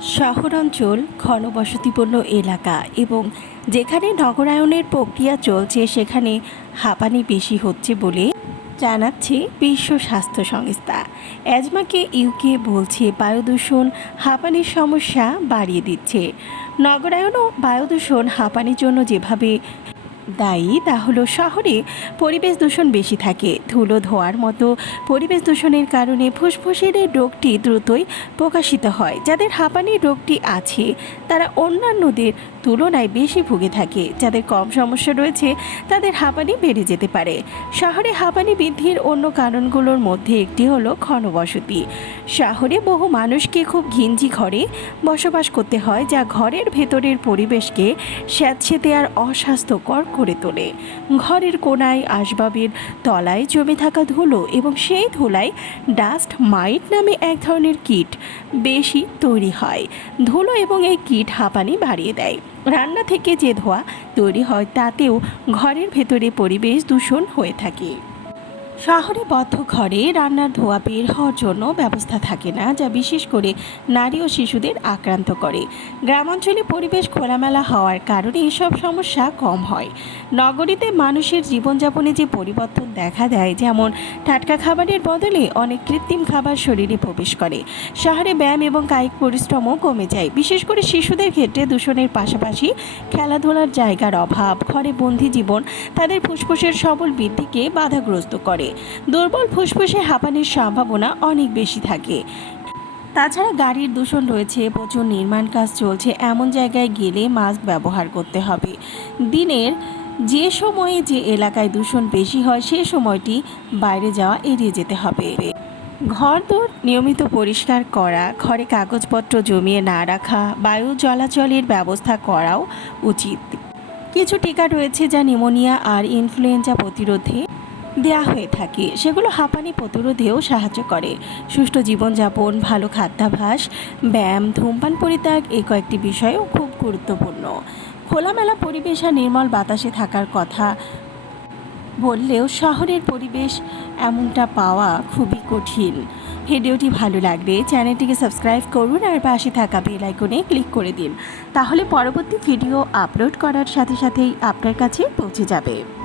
শহরাঞ্চল ঘনবসতিপূর্ণ এলাকা এবং যেখানে নগরায়নের প্রক্রিয়া চলছে, সেখানে হাঁপানি বেশি হচ্ছে বলে জানাচ্ছে বিশ্ব স্বাস্থ্য সংস্থা। অ্যাজমাকে ইউকে বলছে বায়ু দূষণ হাঁপানির সমস্যা বাড়িয়ে দিচ্ছে। নগরায়ন ও বায়ু দূষণ হাঁপানির জন্য যেভাবে দায়ী তা হলো শহরে পরিবেশ দূষণ বেশি থাকে। ধুলো ধোয়ার মতো পরিবেশ দূষণের কারণে ফুসফুসের রোগটি দ্রুতই প্রকাশিত হয়। যাদের হাঁপানির রোগটি আছে, তারা অন্যান্যদের তুলনায় বেশি ভুগে থাকে। যাদের কম সমস্যা রয়েছে, তাদের হাঁপানি বেড়ে যেতে পারে। শহরে হাঁপানি বৃদ্ধির অন্য কারণগুলোর মধ্যে একটি হলো ঘনবসতি। শহরে বহু মানুষকে খুব ঘিঞ্জি ঘরে বসবাস করতে হয়, যা ঘরের ভেতরের পরিবেশকে স্যাঁতসেতে আর অস্বাস্থ্যকর করে তোলে। ঘরের কোনায়, আসবাবের তলায় জমে থাকা ধুলো এবং সেই ধুলায় ডাস্ট মাইট নামে এক ধরনের কীট বেশি তৈরি হয়। ধুলো এবং এই কীট হাঁপানি বাড়িয়ে দেয়। রান্না থেকে যে ধোঁয়া তৈরি হয় তাতেও ঘরের ভেতরে পরিবেশ দূষণ হয়ে থাকে। শহরে বদ্ধ ঘরে রান্নার ধোয়া বের হওয়ার জন্য ব্যবস্থা থাকে না, যা বিশেষ করে নারী ও শিশুদের আক্রান্ত করে। গ্রামাঞ্চলে পরিবেশ খোলামেলা হওয়ার কারণে এসব সমস্যা কম হয়। নগরীতে মানুষের জীবনযাপনে যে পরিবর্তন দেখা দেয়, যেমন টাটকা খাবারের বদলে অনেক কৃত্রিম খাবার শরীরে প্রবেশ করে। শহরে ব্যায়াম এবং কায়িক পরিশ্রমও কমে যায়। বিশেষ করে শিশুদের ক্ষেত্রে দূষণের পাশাপাশি খেলাধুলার জায়গার অভাব, ঘরে বন্দি জীবন, তাদের ফুসফুসের সবল বৃদ্ধিকে বাধাগ্রস্ত করে। দুর্বল ফুসফুসে হাঁপানির সম্ভাবনা অনেক বেশি থাকে। তাছাড়া গাড়ির দূষণ রয়েছে, প্রচুর নির্মাণ কাজ চলছে, এমন জায়গায় গেলে মাস্ক ব্যবহার করতে হবে। দিনের যে সময়ে যে এলাকায় দূষণ বেশি হয়, সে সময়টি বাইরে যাওয়া এড়িয়ে যেতে হবে। ঘর দোর নিয়মিত পরিষ্কার করা, ঘরে কাগজপত্র জমিয়ে না রাখা, বায়ু চলাচলের ব্যবস্থা করাও উচিত। কিছু টিকা রয়েছে যা নিউমোনিয়া আর ইনফ্লুয়েঞ্জা প্রতিরোধে দেয়া হয়ে থাকে। সেগুলো হাঁপানি প্রতিরোধেও সাহায্য করে। সুষ্ঠু জীবনযাপন, ভালো খাদ্যাভ্যাস, ব্যায়াম, ধূমপান পরিত্যাগ এই কয়েকটি বিষয়ও খুব গুরুত্বপূর্ণ। খোলামেলা পরিবেশ আর নির্মল বাতাসে থাকার কথা বললেও শহরের পরিবেশ এমনটা পাওয়া খুবই কঠিন। ভিডিওটি ভালো লাগলে চ্যানেলটিকে সাবস্ক্রাইব করুন আর পাশে থাকা বেল আইকনে ক্লিক করে দিন। তাহলে পরবর্তী ভিডিও আপলোড করার সাথে সাথেই আপনার কাছে পৌঁছে যাবে।